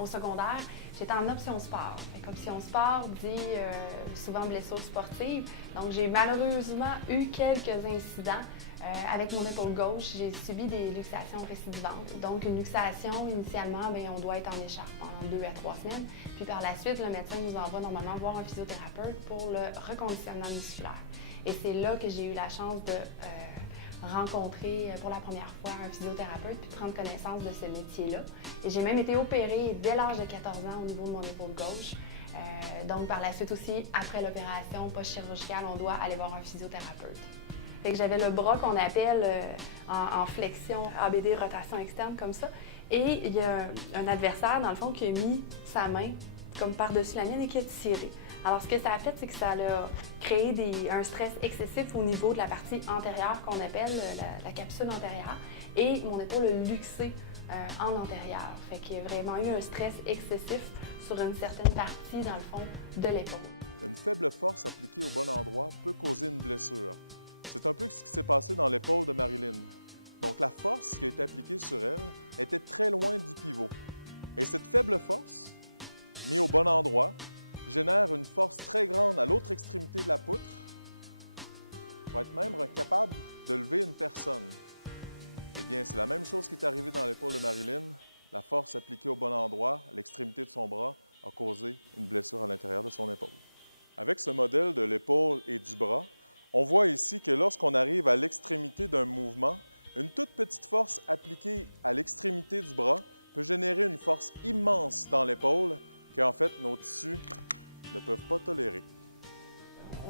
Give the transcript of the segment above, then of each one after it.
au secondaire, j'étais en option sport. Option sport dit souvent blessure sportive. Donc, j'ai malheureusement eu quelques incidents. Avec mon épaule gauche, j'ai subi des luxations récidivantes. Donc, une luxation, initialement, bien, on doit être en écharpe pendant 2 à 3 semaines. Puis par la suite, le médecin nous envoie normalement voir un physiothérapeute pour le reconditionnement musculaire. Et c'est là que j'ai eu la chance de rencontrer pour la première fois un physiothérapeute puis de prendre connaissance de ce métier-là. Et j'ai même été opérée dès l'âge de 14 ans au niveau de mon épaule gauche. Donc, par la suite aussi, après l'opération post-chirurgicale, on doit aller voir un physiothérapeute. Fait que j'avais le bras qu'on appelle en flexion, ABD, rotation externe, comme ça. Et il y a un adversaire, dans le fond, qui a mis sa main comme par-dessus la mienne et qui a tiré. Alors, ce que ça a fait, c'est que ça a créé un stress excessif au niveau de la partie antérieure qu'on appelle la capsule antérieure. Et mon épaule a luxé en antérieur. Fait qu'il y a vraiment eu un stress excessif sur une certaine partie, dans le fond, de l'épaule.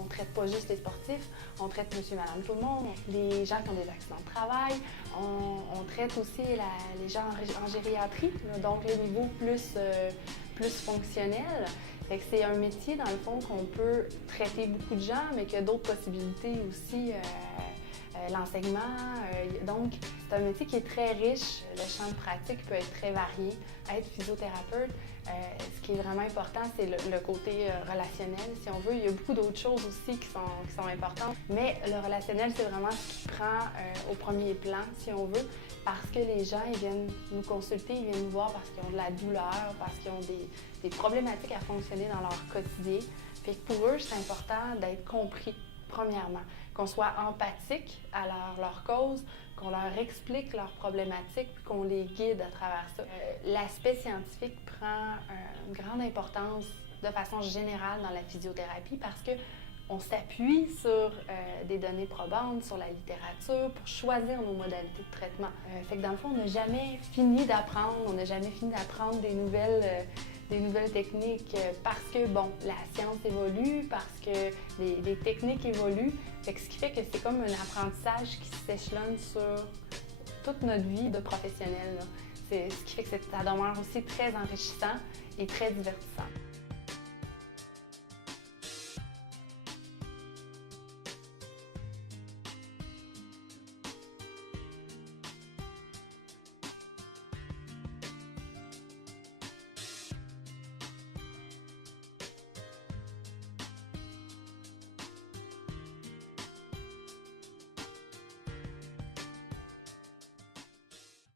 On ne traite pas juste les sportifs, on traite monsieur, madame, tout le monde, les gens qui ont des accidents de travail, on traite aussi les gens en gériatrie, donc les niveaux plus fonctionnels. Fait que c'est un métier, dans le fond, qu'on peut traiter beaucoup de gens, mais qu'il y a d'autres possibilités aussi. L'enseignement. Donc, c'est un métier qui est très riche. Le champ de pratique peut être très varié. Être physiothérapeute, ce qui est vraiment important, c'est le côté relationnel, si on veut. Il y a beaucoup d'autres choses aussi qui sont importantes, mais le relationnel, c'est vraiment ce qui prend au premier plan, si on veut, parce que les gens, ils viennent nous consulter, ils viennent nous voir parce qu'ils ont de la douleur, parce qu'ils ont des problématiques à fonctionner dans leur quotidien. Fait que pour eux, c'est important d'être compris, premièrement, qu'on soit empathique à leur cause, qu'on leur explique leurs problématiques, puis qu'on les guide à travers ça. L'aspect scientifique prend une grande importance de façon générale dans la physiothérapie parce qu'on s'appuie sur des données probantes, sur la littérature pour choisir nos modalités de traitement. Fait que dans le fond, on n'a jamais fini d'apprendre, des nouvelles techniques parce que, bon, la science évolue, parce que les techniques évoluent. Fait que ce qui fait que c'est comme un apprentissage qui s'échelonne sur toute notre vie de professionnel. C'est ce qui fait que ça demeure aussi très enrichissant et très divertissant.